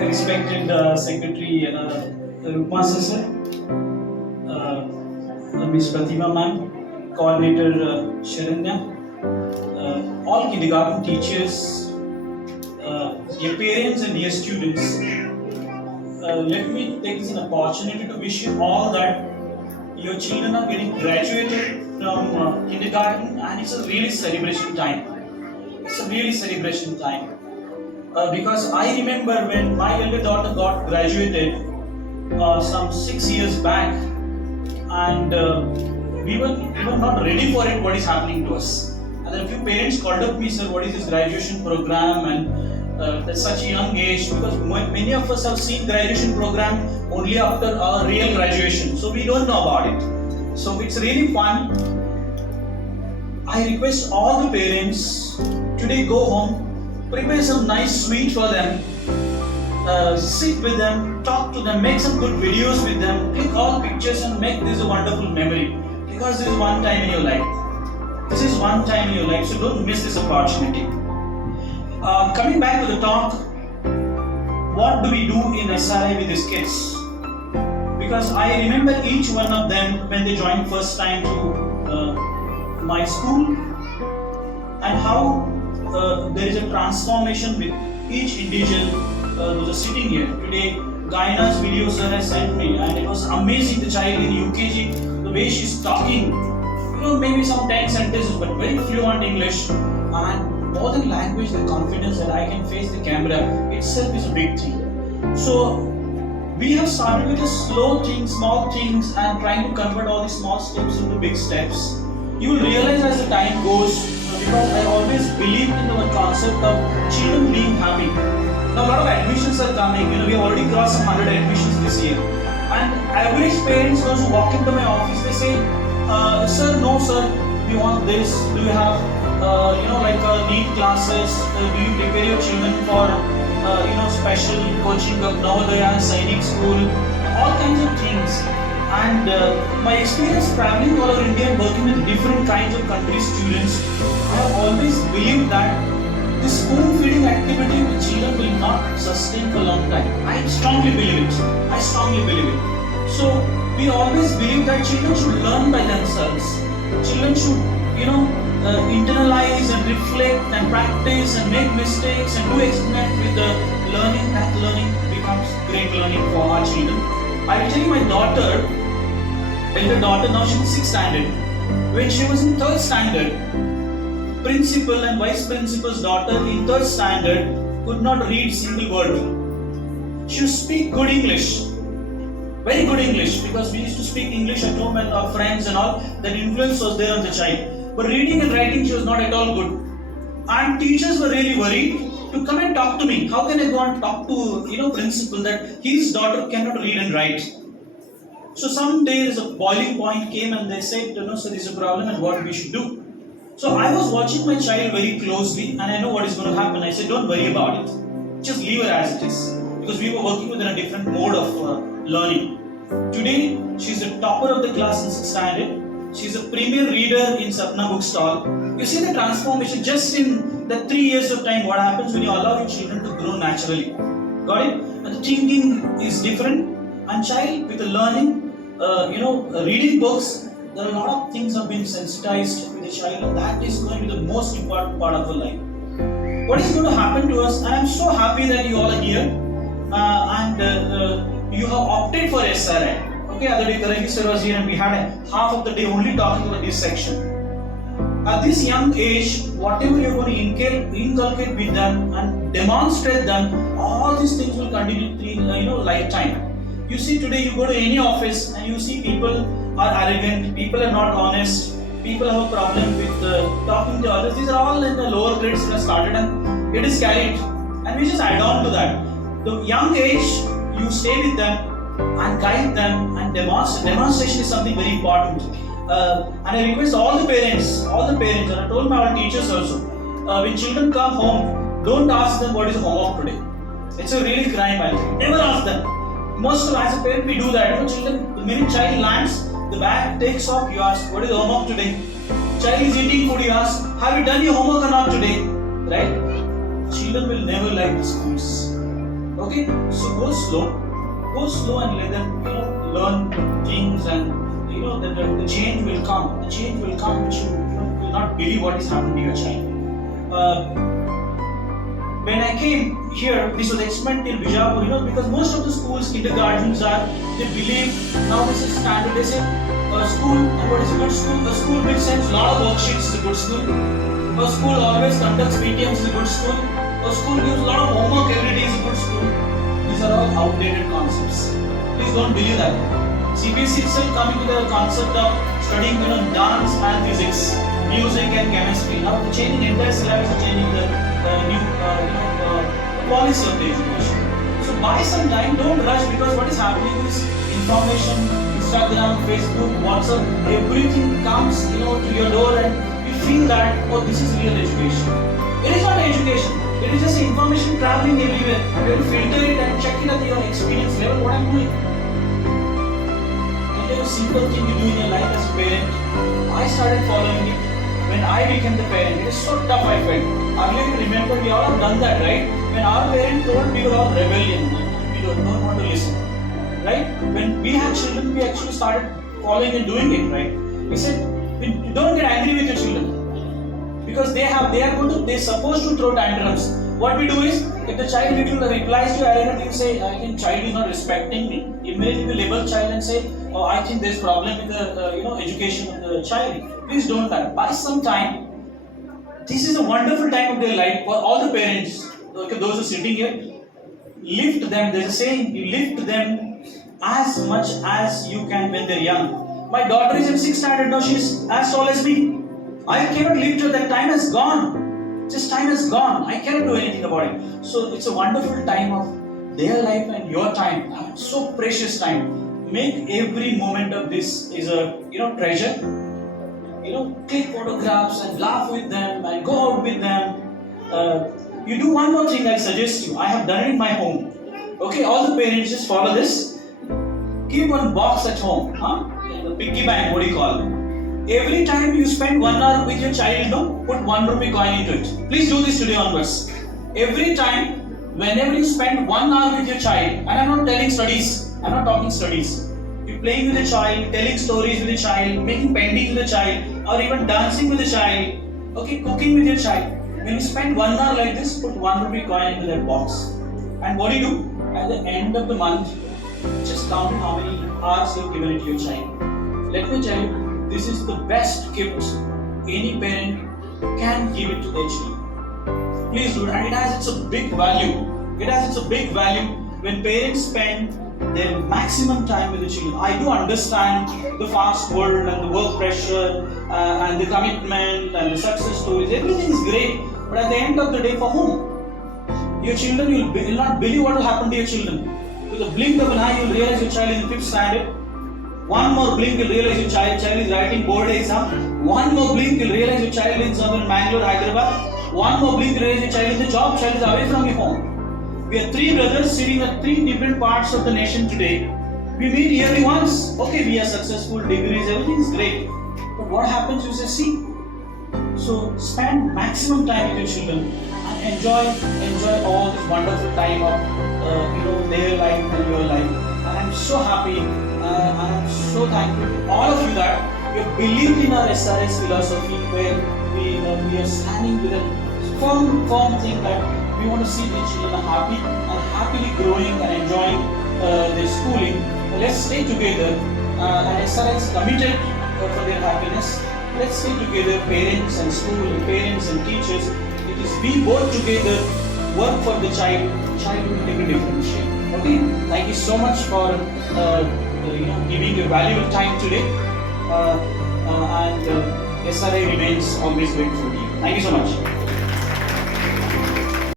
Respected Secretary Rupma sir, Ms. Pratima ma'am, Coordinator Sharanya, all kindergarten teachers, dear parents and dear students, let me take this an opportunity to wish you all that your children are getting graduated from kindergarten, and it's a really celebration time. It's a really celebration time. Because I remember when my elder daughter got graduated some 6 years back, and we were not ready for it. What is happening to us? And then a few parents called up me, sir, what is this graduation program? And at such a young age, because many of us have seen graduation program only after our real graduation, so we don't know about it. So it's really fun. I request all the parents today go home, prepare some nice sweet for them, sit with them, talk to them, make some good videos with them, click all pictures and make this a wonderful memory. Because this is one time in your life. This is one time in your life, so don't miss this opportunity. Coming back to the talk, what do we do in SRI with these kids? Because I remember each one of them when they joined first time to my school, and how there is a transformation with each individual who is sitting here. Today, Gayana's video sir has sent me, and it was amazing. The child in UKG, the way she's talking, maybe some 10 sentences, but very fluent English. And more than language, the confidence that I can face the camera itself is a big thing. So, we have started with the slow things, small things, and trying to convert all the small steps into big steps. You will realize as the time goes, because I always believed in the concept of children being happy. Now a lot of admissions are coming. We have already crossed some 100 admissions this year. And average parents, those who walk into my office, they say, sir, no sir, we want this. Do you have, NEET classes? Do you prepare your children for, special coaching of Navodaya, Sainik school, all kinds of things. And my experience traveling all over India and working with different kinds of country students, I have always believed that this spoon feeding activity with children will not sustain for a long time. I strongly believe it. I strongly believe it. So we always believe that children should learn by themselves. Children should, internalize and reflect and practice and make mistakes and do experiment with the learning. That learning becomes great learning for our children. I will tell you, my elder daughter, now she's in 6th standard. When she was in 3rd standard, principal and vice principal's daughter in 3rd standard could not read single word. She would speak good English, very good English, because we used to speak English at home and our friends and all. That influence was there on the child. But reading and writing, she was not at all good. And teachers were really worried to come and talk to me. How can I go and talk to principal that his daughter cannot read and write? So some days a boiling point came and they said, so this is a problem and what we should do. So I was watching my child very closely and I know what is going to happen. I said, don't worry about it. Just leave her as it is. Because we were working within a different mode of learning. Today, she's the topper of the class in 6th standard. She's a premier reader in Sapna bookstall. You see the transformation just in the 3 years of time. What happens when you allow your children to grow naturally? Got it? And the thinking is different. And child with the learning, reading books, there are a lot of things have been sensitized with the child, and that is going to be the most important part of the life. What is going to happen to us? And I'm so happy that you all are here, and you have opted for SRI. Okay, other day Karangi sir was here and we had half of the day only talking about this section. At this young age, whatever you're going to inculcate with them and demonstrate them, all these things will continue through lifetime. You see today you go to any office and you see people are arrogant, people are not honest, people have a problem with talking to others. These are all in the lower grades that have started and it is carried. And we just add on to that. The young age, you stay with them and guide them and demonstration is something very important. And I request all the parents, and I told my teachers also, when children come home, don't ask them what is homework today. It's a really crime, I think. Never ask them. Most of as a parent we do that. Children, the minute child lands, the bag takes off, you ask, what is homework today? Child is eating food, you ask, have you done your homework or not today? Right? Children will never like the schools. Okay, so go slow and let them learn things, and the change will come. The change will come, which you will not believe what is happening to your child. When I came here, this was experiment till Bijapur, because most of the schools, kindergartens they believe now this is standard. They say school, and what is a good school? A school which sends a lot of worksheets is a good school. A school always conducts PTMs is a good school. A school gives a lot of homework every day is a good school. These are all outdated concepts. Please don't believe that. CBSE itself coming with the concept of studying, dance and physics, music and chemistry. Now the changing entire syllabus is changing the new, policy of the education. So buy some time, don't rush, because what is happening is information, Instagram, Facebook, WhatsApp, everything comes, to your door, and you feel that this is real education. It is not education. It is just information traveling everywhere. You have to filter it and check it at your experience level. What I'm doing. A simple thing you do in your life as a parent. I started following it when I became the parent. It is so tough, I felt. Earlier, you remember, we all have done that, right? When our parent told, we were all rebellion. We don't want to listen, right? When we had children, we actually started following and doing it, right? We said, don't get angry with your children, because they're supposed to throw tantrums. What we do is, if the child replies to your you say, I think child is not respecting me. Immediately we label child and say, I think there's problem with the education of the child. Please don't that. Buy some time. This is a wonderful time of their life for all the parents. Okay, those who are sitting here, lift them. There's a saying, you lift them as much as you can when they're young. My daughter is in 6th standard now. She's as tall as me. I cannot lift her. That time has gone. Just time has gone. I cannot do anything about it. So it's a wonderful time of their life and your time. So precious time. Make every moment of this is a treasure. Click photographs and laugh with them and go out with them. You do one more thing I suggest you. I have done it in my home. Okay, all the parents just follow this. Keep one box at home. The piggy bank, what do you call it? Every time you spend 1 hour with your child, put 1 rupee coin into it. Please do this today onwards. Every time, whenever you spend 1 hour with your child, and I'm not telling studies, I'm not talking studies. You're playing with a child, telling stories with a child, making paintings with a child, or even dancing with a child, okay, cooking with your child. When you spend 1 hour like this, put 1 rupee coin into that box. And what do you do? At the end of the month, just count how many hours you've given it to your child. Let me tell you, this is the best gift any parent can give it to their children. Please do it. And it has its big value. It has its big value when parents spend their maximum time with the children. I do understand the fast world and the work pressure and the commitment and the success stories. Everything is great. But at the end of the day, for whom? Your children, you'll not believe what will happen to your children. With a blink of an eye, you'll realize your child is in 5th standard. One more blink, you'll realize your child is writing board exam. One more blink, you'll realize your child is in Bangalore, Hyderabad. One more blink, you'll realize your child is in the job. Child is away from your home. We are 3 brothers sitting at 3 different parts of the nation today. We meet yearly once. Okay, we are successful, degrees, everything is great. But what happens? You say, see. So spend maximum time with your children and enjoy all this wonderful time of their life and your life. And I'm so happy. I'm so thankful to all of you that you believed in our SRS philosophy, where we are standing with a firm thing that we want to see the children happy and happily growing and enjoying their schooling. Let's stay together. And SRS is committed for their happiness. Let's stay together, parents and school, parents and teachers. It is we both together work for the child. Child will take a different shape. Okay. Thank you so much for giving your valuable time today, and SRA remains always grateful to you. Thank you so much.